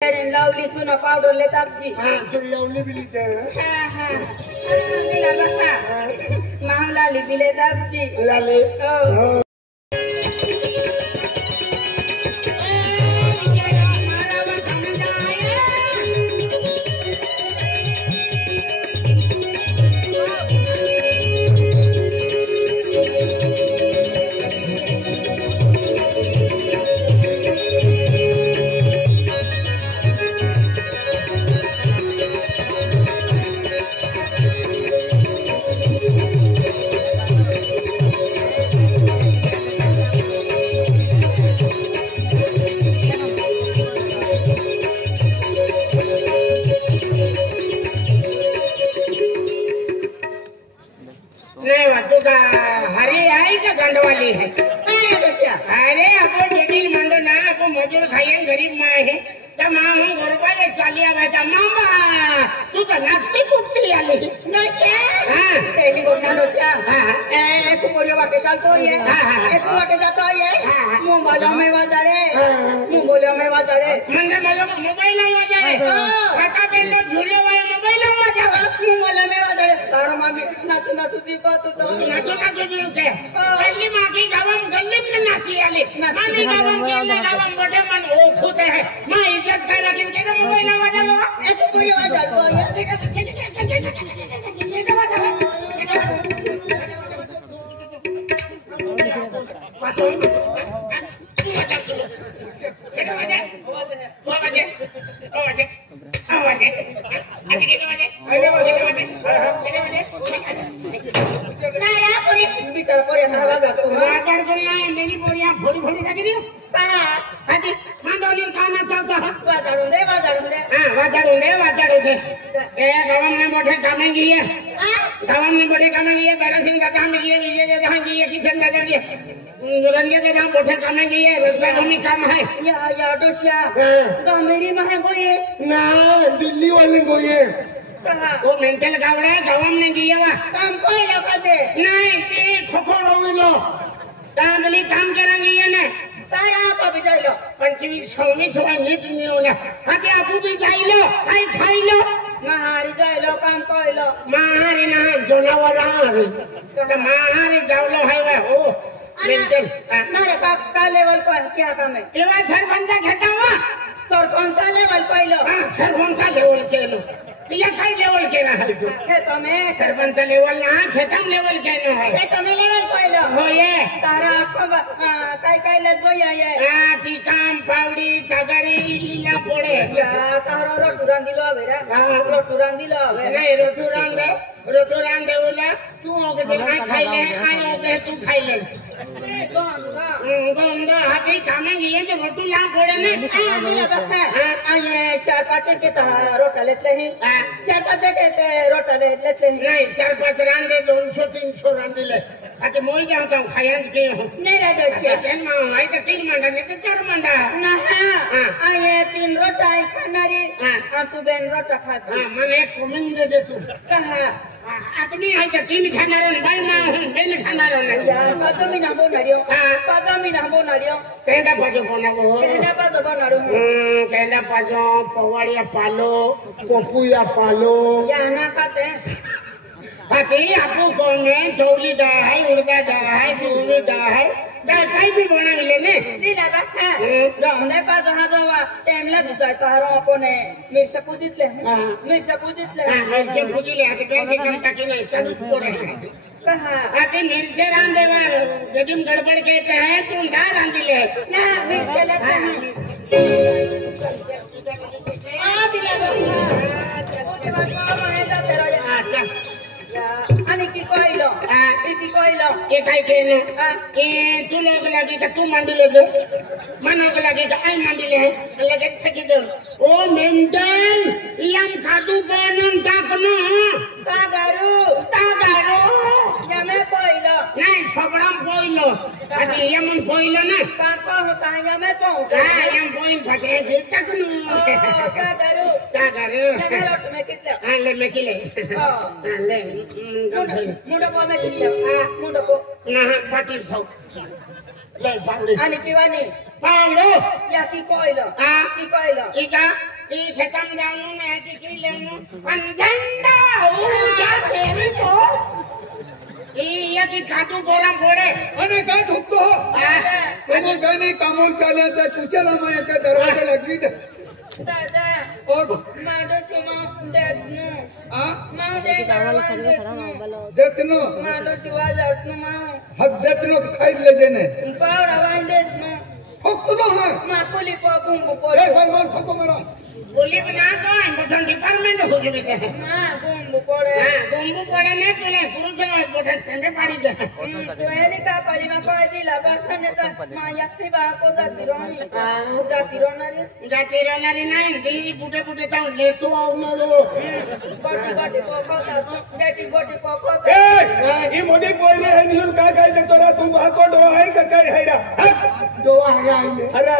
लावली सुना पावडर लेतात की लावली बिली महाग लाली बिले दाबची लाले हरी आई का गंडवाली है अरे अपन जटिल मंडो ना अपन मजूर खाइए गरीब माँ है तब माँ हम घर पर चाली आवाज़ मामा तू तो नाचती कुत्ती आली हाँ तेरी गोटा नोशिया एक मोरियो बाटे चलतो ये एक बाटे जातो ये मोबाइल में वाजारे मंडे मोबाइल में वाजारे काका बेलो झूले वाले मोबाइल में वाजारे तारो मामी नाचू दी को तू तो नाचू दी के पहली माँ की गावम गली में नाची आली मानी गावम के गावम बड़े मन ओ खुद है माँ इज्जत कर लेकिन के मोबाइल में वाजारो एक मोरियो वाजारो ये मेरी बोरियां भोरी भोरी लगी रही खाना चाहता है वाचारू दे गवम ने मोटे कामें की है तारा सिंह का काम की है विजय के काम की है किशन का काम है रंगे के नाम मोटे कामें की है रसला भूमि काम है या डोसिया तो मेरी मां कोई है ना दिल्ली वाले को ये वो मेंटल कावड़ा गवम ने की है वा काम कोई लोग दे नहीं ते खोखो रोविलो तांगली काम करेंगे ये ने तारा आप भी जाइलो 25 नीट नहीं होना अबे आप भी जाइलो आई खाइलो महारी जाइलो काम कोइलो महारी ना जोनावरा तो महारी जावलो है वो ओ मेंटल ना रे का लेवल को क्या काम है ये बात सरपंच घेता हुआ सरपंच लेवल कोइलो सरपंच लेवल के लो ये काय लेवल के ना है तू खेत में सरपंच लेवल ना खेतम लेवल के ना है खेत में लेवल कोइलो हो ये तारा को काय ले जोया ये ती काम पावडी तगरी लीला पड़े या तारा रोटुरान दिलो बेरा रोटुरान दिलो बे नहीं रोटुरान दे बोला तू ओके से खाई ले आई ओके तू खाई ले गोंदा हाथी कामे ये जो रोटू ला पड़े ने ये चार पाटे के तारा रोटा लेते हैं चार पाटे के रोटा लेते हैं नहीं 4-5 रान दे 200-300 रान दे ले आके मोई जाता हूं खायन के हूं नहीं रे दोस्त केन मां आई तो 3 मंडा ने तो 4 मंडा ना ये 3 रोटा आई खानारी तू बेन रोटा खाती मने कमिंग दे तू कहां अपनी आई तो 3 खानारो भाई मां बेन खानारो ने यार पदमी ना बोनारियो केंदा पाजो बनावो केंदा पाजो पवाड़िया पालो पपुया पालो या ना खाते हाथी आपको कौन है चौली दा है उड़दा दा है दूध दा है कहीं भी बना मिले ने दिला रखा रहने पा जहां जवा टाइम लग जाता है अपने मिर्चा पूजित ले मिर्चा पूजित ले आते के काम के नहीं चालू पड़े कहां आते मिर्चे राम देवा गजम गड़बड़ कहते हैं तुम दा राम दिले ना मिर्चे लगता है दिला रखा आणि की कोइलो ये काय केनो ए तू लोग लगे का तू मंडी ले दे मनो को लगे का आई मंडी ले लगे सकी दे ओ मेंटल यम खादू बनन ताकनो तागारू यमे कोइलो नहीं सबड़म कोइलो अभी यमन कोइलो ना पापा होता है यमे को हां यम कोइल फटे तकनो तागारू क्या कर जगह लोट में कितले हां ले मैं किले हां ले मुंडो को में कितले मुंडो को ना पाटी थो ले बावली आणि किवानी पावलो या की कोइलो की कोइलो इका ई खतम जाऊं मैं की लेनो पंजंडा ऊंचा सेवी तो ई या की खातू बोरा फोड़े અને કા ઠોકતો એને ગાને કામો ચાલે તો કુચલા માં એક દરવાજા લગવી દે दादा ઓગ माडो सुमा देतनो આ माडे दावाला सर्व सडा माबलो દેતનો माडो शिवा जातनो मा હદ દેતનો ખાઈ લેજે ને पावडा वाइन देतनो ઠોકતો હા मा पुली को बुंबु એ पोडे ભાઈ માર ઠોકો મારા बोली बना तो इमोशन डिपार्टमेंट हो गई है मा बुंबु पोडे हां बुंबू पड़े ने तुले गुरु जन बोठे संडे पाड़ी दे तो हेलिका पाली मा को दिला बाखने त मा याक्ति बा को जाती रोनारी जाती रहनारी नहीं दी बुटे बुटे ता ले तो आवनारो गोटी गोटी पोखोता बेटी गोटी ए पोखोता ई मोदी बोलले है निहुल काय काय देतो रा तू भाको डो आहे का काय है रा જોવા હરાઈને अरे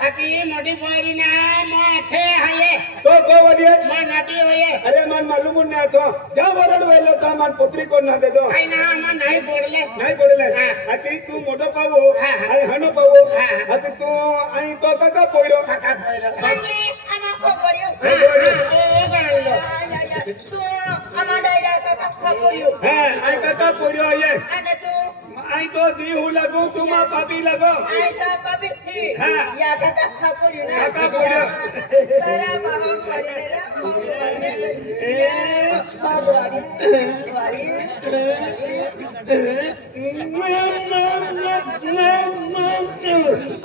बाकी मोटी पोरी ना माथे हाये तो को वडिये मैं नाटी होये अरे मन मालूम न तो जा वरड वेलो ता मन पुत्री को ना दे दो आई ना मन नहीं बोलले नाही पडले अति तू मोठो पावो आणि हनो पावो अति तू आई तो काका पोयरो काका बोलो अरे आमा को परियो ओ गालो तू आमा डायरा का खपोयो हां आई काका पोयरो ये आणि तू आई तो दी हु लगो तुमा पापी लगो आई का पवित्री या का खपोयो ना काका पोयरो तारा बाहो परिरा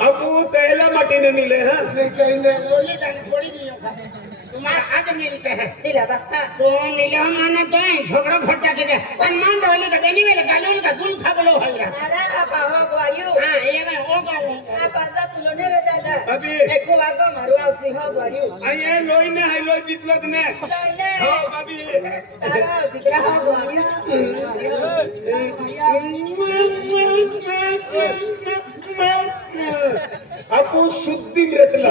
अपू तेला माटी ने मिले हैं કઈને बोली डाल थोड़ी नहीं होगा तुम्हारा आज मिलते हैं दिला बाहा तो मिले माने तो झगड़ा फटा के दे पर मान डोली का बेली वाले गालोली का गुल खा बोलो हैरा अरे बाहो गवायो हां ये ना ओ का आ पासा तुलो ने दादा अभी देखो आगो मारो आउती हो गवायो आई ये लोई ने है लोई बिपलत ने ले हो कभी तारा दिखरा हो गवायो अपू शुद्धि मृतला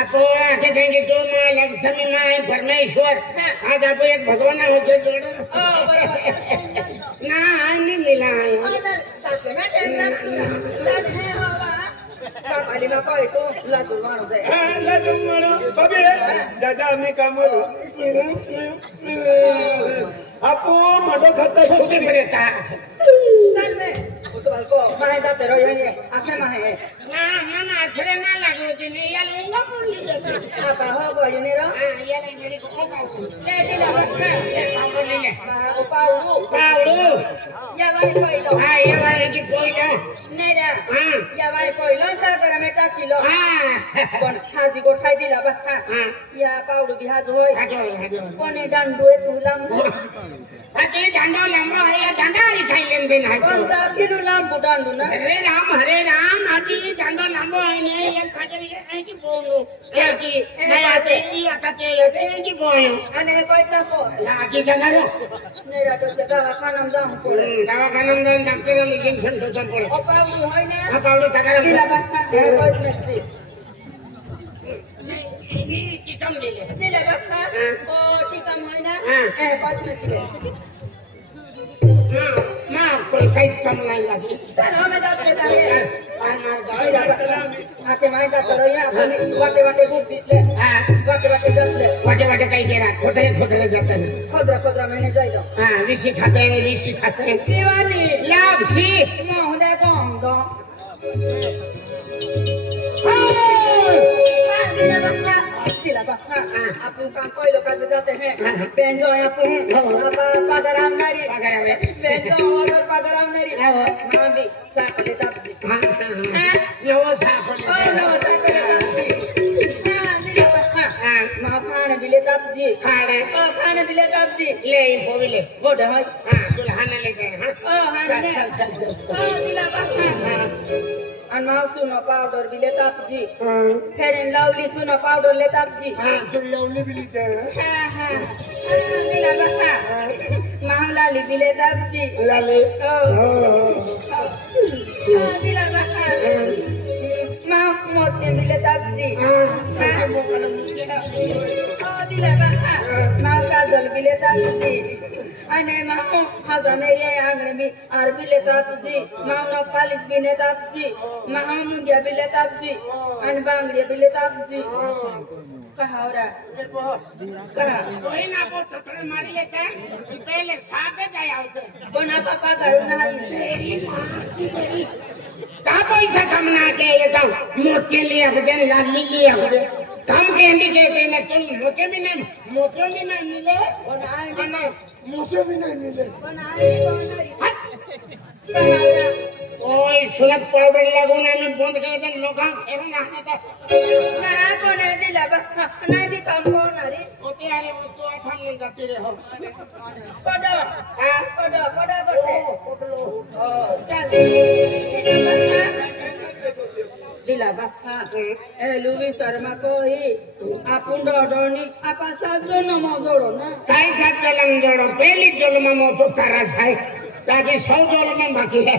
आपको आके देंगे तो मां लक्ष्मी मां परमेश्वर आज आप एक भगवान होके जोड़ो ना नहीं मिला है साथ में टेंगा साथ में हवा पाली में कोई तो लाडू मारो दे ला तुम मारो कभी दादा मी कामरो अपू मडो खाता छुट्टी पड़ता चल में तो को माने जाते रो ये आखे माने ना मन आछरे ना लागो दिन ये लूंगा बोली दे आपा हो गयो ने रो ये ले को का ले दिला बच्चा ये पावलो ले ले ओ पाउडू पावलो या वाली कोई लो हां ये वाले की कोई लो नेरा हां या वाली कोई लो तर कर में ता किलो हां कोन हाजी को खाई दिला बच्चा हां या पाउडू बिहाज होय हाजो कोने डांडू तुलाम अते डांडो लंबो है या डांडा ही खाई लेन दिन है कोन ता किलो नाम डांडू ना हरे राम आजी डांडो लंबो है ने ये खाजरी है की बोलो ये की मैं आते ई आते ये की बोलो अने कोई ता को लागी जनारो नेरा तो से दवा खाना दाम को दवा खानम दन डॉक्टर लेकिन संतो सब बोलो ओ पाउडू होय ना हां पावलो तकर दिला बच्चा ये कोई नहीं की कम दे ले दिला बच्चा ओ टीका होय ना ए पाँच मिनट मां कोई साइज कम नहीं लगी चल हमें जाते हैं मार आके माइंड करो या अपने वाटे वाटे बुक दिले हां वाटे वाटे दसले वाटे वाटे कहीं के रहा खोदरे जाते हैं खोदरा खोदरा मैंने जाइलो हां विशी खाते हैं दीवानी लापसी मोहने गोंगो दिला बक्का अपन काम कोई लोग करते जाते हैं बेंजो अपन पागराम नारी बेंजो और पागराम नारी मांदी सापले तापली यो सापले मां खाने दिले तापजी खाने दिले तापजी ले बोले गोडे होय दुल्हन लेके हां दिला बक्का and now suno powder भी लेता आपजी फेयर एंड लवली सुनो पाउडर लेता आपजी लवली भी लेते हैं हां दिला बक्का मांगलाली भी लेता आपजी लाले दिला बक्का मां मोती भी लेता आपजी दिला बा माव काजल भी लेता तुझी आणि माव हाजा मेरी आंगणे मी आर भी लेता तुझी माव न पालिश भी लेता तुझी माव मुंडिया भी लेता तुझी आणि बांगडिया भी लेता तुझी कहा हो रहा कहा कोई ना को टकरे मारी लेते हैं पहले साथे जाया होते कोणा पापा करू नाही का पैसा कमना के लेता हूँ मोती लिया बजे लाली लिया बजे कम के इंडिकेटर में तुम मोते भी नहीं मिले मोते भी नहीं मिले ओए सुलग पाउडर लगोने में बंद कर दे लोग खेल ना आता ना कोने दिला बा नाही भी काम कोण रे ओते अरे वो तो थाम नहीं जाती रे हो कोडो बटे ओ चल दिला बा ए लुवी शर्मा को ही आपण डोडोनी आपा साजो न मोदोडो ना काय खात चलम जोडो पहली जन्म में तो तारा छाय ताकि 100 डॉलर में बाकी है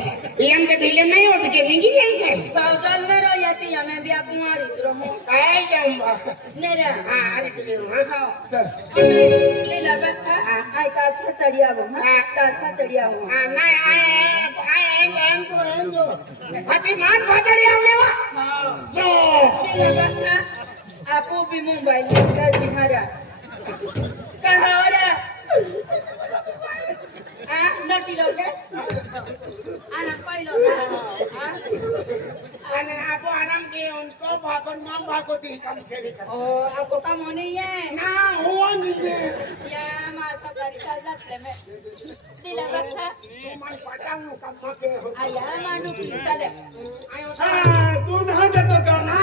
एम के ढीले नहीं हो के मिंगी नहीं गए 100 डॉलर में रो याती हमें भी आप मारी रहो काय जाऊंगा नेरा हां अरे के हां दिला बा आई का छतरिया वो हां का छतरिया वो हां नहीं आए एंजो अति मान भजरिया लेवा हां जो दिला बा आपो भी मोबाइल लेकर तुम्हारा कहां हो रहा नटी लोगे आना पहिलो अने आपको आराम के उनको भागो नाम भागो दी काम से ओ आपको काम होने है ना हुआ नहीं या मा सकारी चल जाते में दिला बच्चा मन पटाऊ काम के हो आया मानु की चले हां तू ना देतो का ना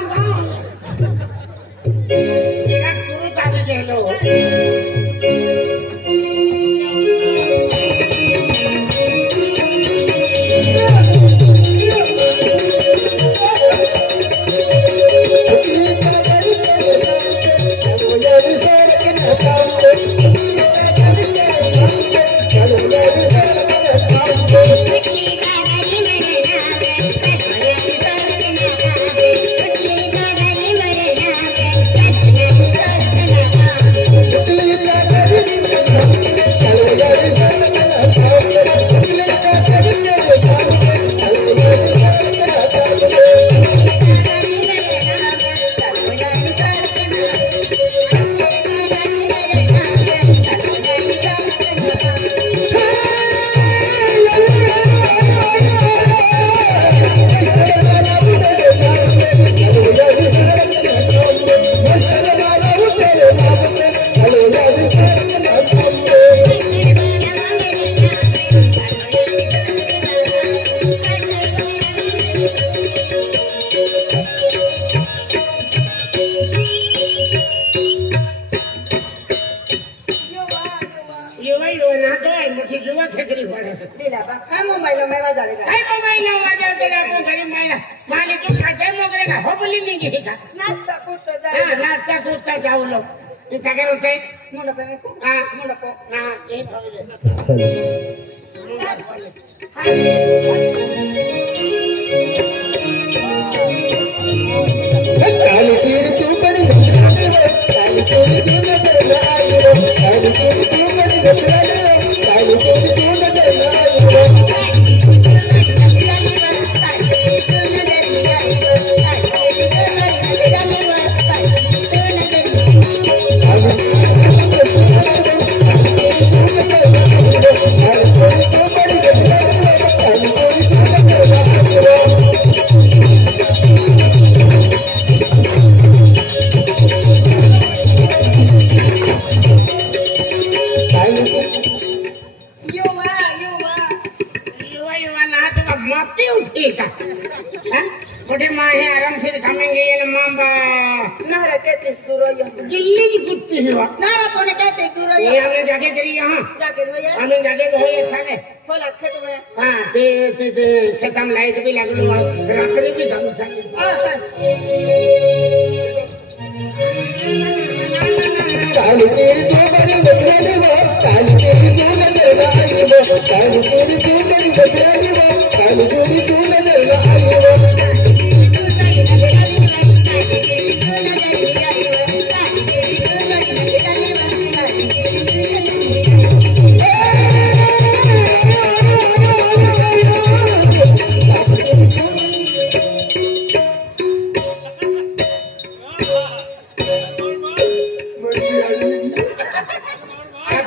तेरा गुरु तावी गेलो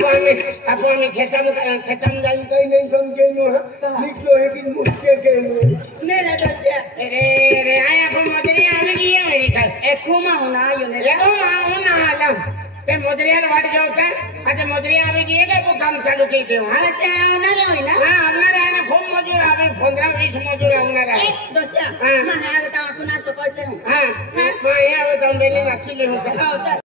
आपण खेताम जाईन काही नाही समजेनो लिखलो है कि मुझके केलो मेरे दसिया रे आय आपण मदरी आवे की मेरी काय एकुमा होना युने लेको माहुना आला ते मदरियार वाट जावता आता मदरिया आवे की काय को काम चालू की देऊ हा अच्छा होणार होईना हां आपणार आहे ना खूप मजूर आवे 15-20 मजूर आवणार आहे दसिया हां महाग ता आपण आज तो करते हूं हां मैं आवे तो बेली नाची ले हूं